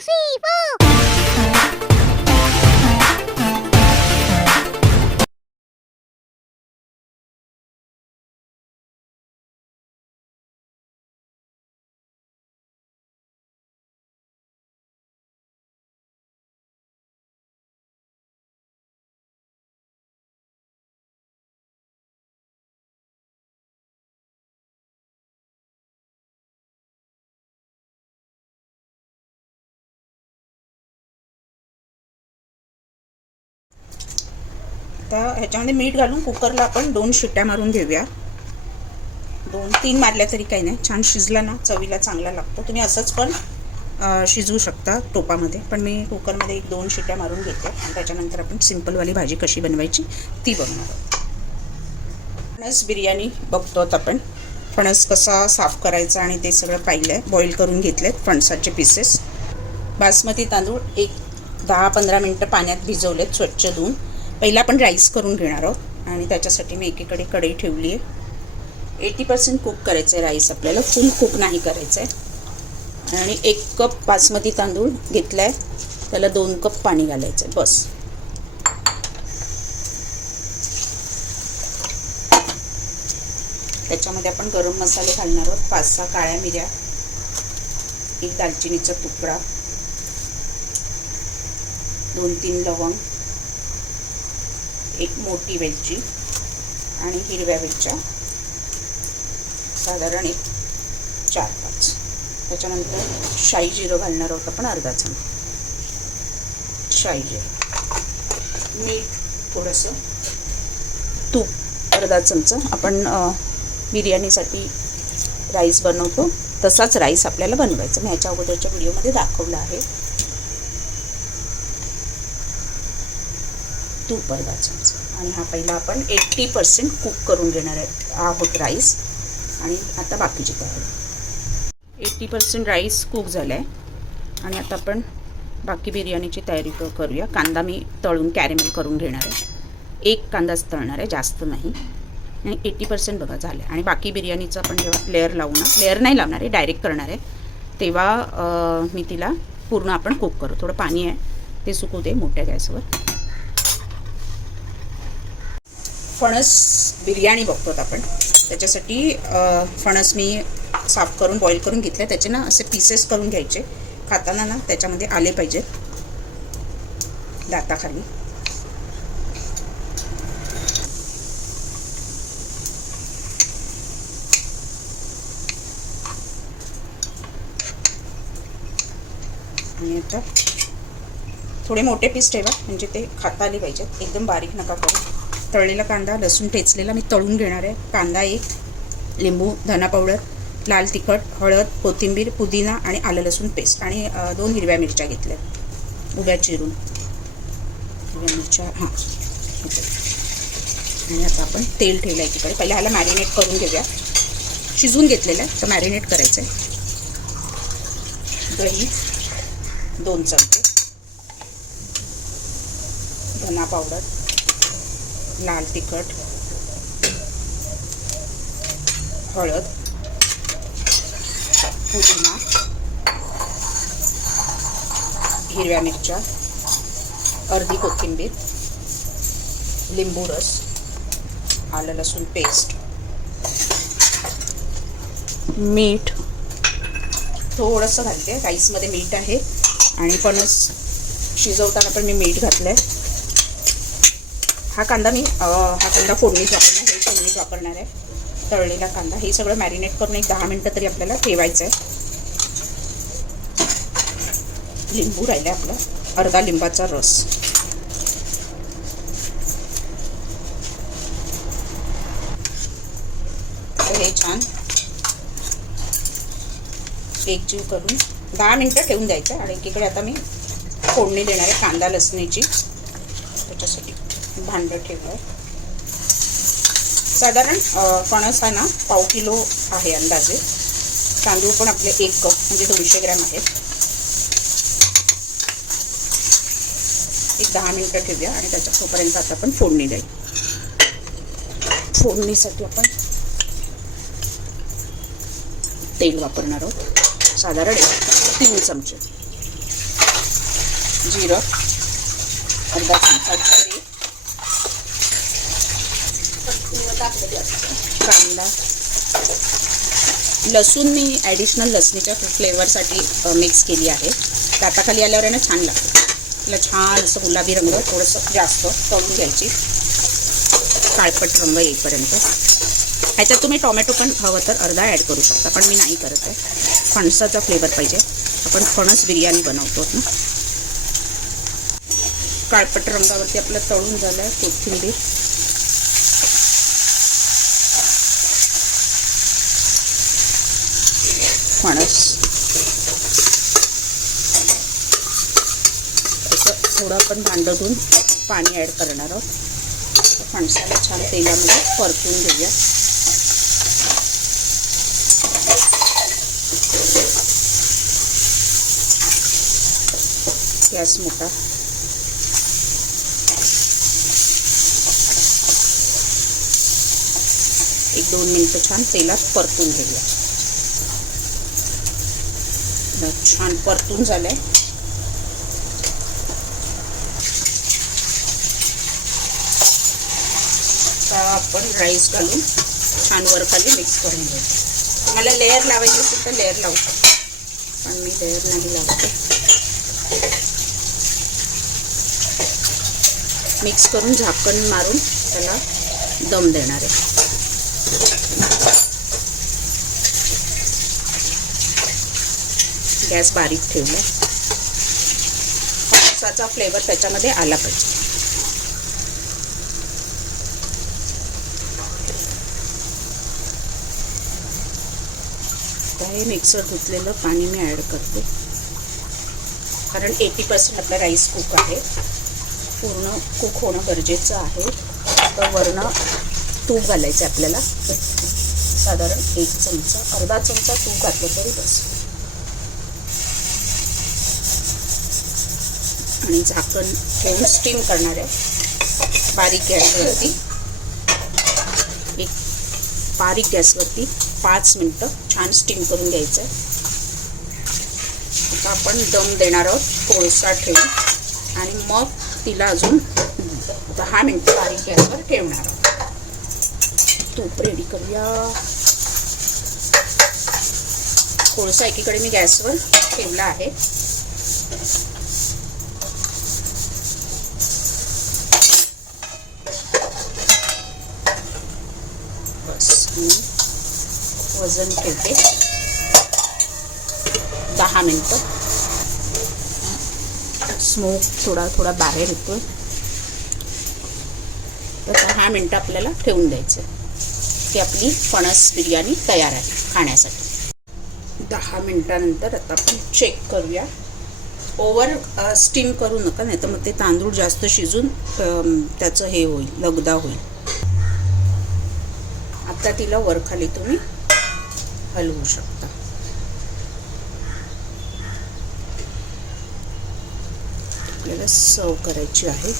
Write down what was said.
睡风。आता ह्याच्यामध्ये मीठ घालून कुकरला आपण दोन शिट्ट्या मारून घेऊया. दोन तीन मारल्या तरी काही नाही. छान शिजला ना चवीला चांगला लागतो. तुम्ही असंच पण शिजवू शकता टोपामध्ये. पण मी कुकरमध्ये एक दोन शिट्ट्या मारून घेते. आणि त्याच्यानंतर आपण सिम्पलवाली भाजी कशी बनवायची ती बनवणार आहोत. फणस बिर्याणी बघतो आहोत आपण. फणस कसा साफ करायचा आणि ते सगळं पाहिलं आहे बॉईल करून घेतलेत फणसाचे पीसेस बासमती तांदूळ एक दहा पंधरा मिनटं पाण्यात भिजवलेत. स्वच्छ धुवून. पहिला आपण राईस करून घेणार आहोत. आणि त्याच्यासाठी मी एकीकडे कढई ठेवली आहे. एटी पर्सेंट कुक करायचं आहे राईस आपल्याला. फुल कुक नाही करायचं आहे आणि एक कप बासमती तांदूळ घेतला आहे त्याला दोन कप पाणी घालायचं आहे बस. त्याच्यामध्ये आपण गरम मसाले घालणार आहोत. पाच सहा काळ्या मिऱ्या. एक दालचिनीचा तुकडा. दोन तीन लवंग. एक मोठी वेलची आणि हिरव्या वेलच्या. साधारण एक चार पाच. त्याच्यानंतर शाई जिरं घालणार आहोत आपण अर्धा चमचा. शाई जिरं. मीठ थोडंसं. तूप अर्धा चमचा. आपण बिर्याणीसाठी राईस बनवतो. तसाच राईस आपल्याला बनवायचा. मी ह्याच्या अगोदरच्या व्हिडिओमध्ये दाखवलं आहे. तूप अर्धा चमचा. आणि हा पहिला आपण एट्टी पर्सेंट कुक करून घेणार आहे. आहोत राईस आणि आता बाकीची तयारी एट्टी पर्सेंट राईस कुक झाला आहे आणि आता आपण बाकी बिर्याणीची तयारी करूया. कांदा मी तळून कॅरेमेल करून घेणार आहे. एक कांदाच तळणार आहे जास्त नाही. आणि एट्टी पर्सेंट बघा झालं आहे आणि बाकी बिर्याणीचं आपण जेव्हा लेअर लावू ना लेअर नाही लावणार आहे डायरेक्ट करणार आहे तेव्हा मी तिला पूर्ण आपण कुक करू. थोडं पाणी आहे ते सुकू दे मोठ्या गॅसवर. फणस बिर्याणी बघतो आपण. त्याच्यासाठी फणस मी साफ करून बॉईल करून घेतले. त्याचे ना असे पीसेस करून घ्यायचे. खाताना ना त्याच्यामध्ये आले पाहिजेत. दाताखाली. आणि आता थोडे मोठे पीस ठेवा. म्हणजे ते खाता आले पाहिजेत. एकदम बारीक नका करू. तळलेला कांदा लसूण ठेचलेला मी तळून घेणार आहे. कांदा एक लिंबू धना पावडर लाल तिखट हळद कोथिंबीर पुदिना आणि आलं लसूण पेस्ट. आणि दोन हिरव्या मिरच्या घेतल्या. उभ्या चिरून. हिरव्या मिरच्या हां. आणि आता आपण तेल ठेवलं आहे एकीकडे पहिला ह्याला मॅरिनेट करून घेऊया. शिजवून घेतलेलं आहे तर मॅरिनेट करायचं आहे दही दोन चमचे. धना पावडर. लाल तिखट हळद पुदिना हिरव्या मिरच्या अर्धी कोथिंबीर लिंबू रस आलं लसूण पेस्ट मीठ. थोडंसं घालते राईसमध्ये मीठ आहे आणि फणस शिजवताना पण मी मीठ घातलं आहे हा कांदा मी हा कांदा फोडणीच वापरणार हे फोडणीच वापरणार आहे. तळलेला कांदा हे सगळं मॅरिनेट करून एक दहा मिनटं तरी आपल्याला ठेवायचं आहे लिंबू राहिलं आपलं अर्धा लिंबाचा रस. हे छान. एकजीव करून दहा मिनटं ठेवून द्यायचं. आणि एकीकडे आता मी फोडणी देणार आहे कांदा लसणीची. त्याच्यासाठी. भांडं ठेवलं आहे साधारण फणस हा ना पाव किलो आहे अंदाजे. तांदूळ पण आपले एक कप म्हणजे दोनशे ग्रॅम आहेत. एक दहा मिनटं ठेवूया आणि त्याच्या तोपर्यंत आता आपण फोडणी द्यायची फोडणीसाठी आपण तेल वापरणार आहोत. साधारण तीन चमचे. जिरं अर्धा चमचा जिरे कांदा. लसूण मी ॲडिशनल लसणीच्या फ्लेवरसाठी मिक्स केली आहे. दाताखाली आल्यावर आहे ना छान लागतं. तिला छान असं गुलाबी रंग थोडंसं जास्त तळून घ्यायची. काळपट रंग येईपर्यंत. ह्याच्यात तुम्ही टोमॅटो पण हवं तर अर्धा ॲड करू शकता पण मी नाही करत आहे. फणसाचा फ्लेवर पाहिजे. आपण फणस बिर्याणी बनवतो. ना काळपट रंगावरती आपलं तळून झालं आहे कोथिंबीर. फणस असं थोडं आपण भांडतून पाणी ॲड करणार आहोत. फणसाला छान तेलामध्ये परतून घेऊया. गॅस मोठा. एक दोन मिनटं छान तेलात परतून घेऊया. छान परतून झालंय. आता आपण राईस घालून छान वर खाली मिक्स करून घेऊ. तुम्हाला लेअर लावायची असेल तर लेअर लावू शकतो. पण मी लेअर नाही लावते. मिक्स करून झाकण मारून त्याला दम देणार आहे. गॅस बारीक ठेवला फणसाचा फ्लेवर त्याच्यामध्ये आला पाहिजे. हे मिक्सर धुतलेलं पाणी मी ॲड करते. कारण एटी पर्सेंट आपला राईस कुक आहे. पूर्ण कुक होणं गरजेचं आहे. तर वरणं तूप घालायचं आहे आपल्याला. साधारण एक चमचा अर्धा चमचा तूप घातलं तरी बस. आणि झाकण ठेवून स्टीम करणार आहे. बारीक गॅसवरती एक बारीक गॅसवरती पाच मिनटं छान स्टीम करून घ्यायचं आहे. आता आपण दम देणार आहोत कोळसा ठेवून. आणि मग तिला अजून दहा मिनटं बारीक गॅसवर ठेवणार आहोत. तूप रेडी करूया. कोळसा एकीकडे मी गॅसवर ठेवला आहे. वजन ठेवते. दहा मिनटं. स्मोक थोडा थोडा बाहेर येतो तर दहा मिनटं आपल्याला ठेवून द्यायचं. ती आपली फणस बिर्याणी तयार आहे खाण्यासाठी. दहा मिनटानंतर आता आपण चेक करूया. ओवर स्टीम करू नका नाही तर मग ते तांदूळ जास्त शिजून त्याचं हे होईल लगदा होईल. आता तिला वरखाली तुम्ही हलवू शकता. आपल्याला सर्व करायची आहे.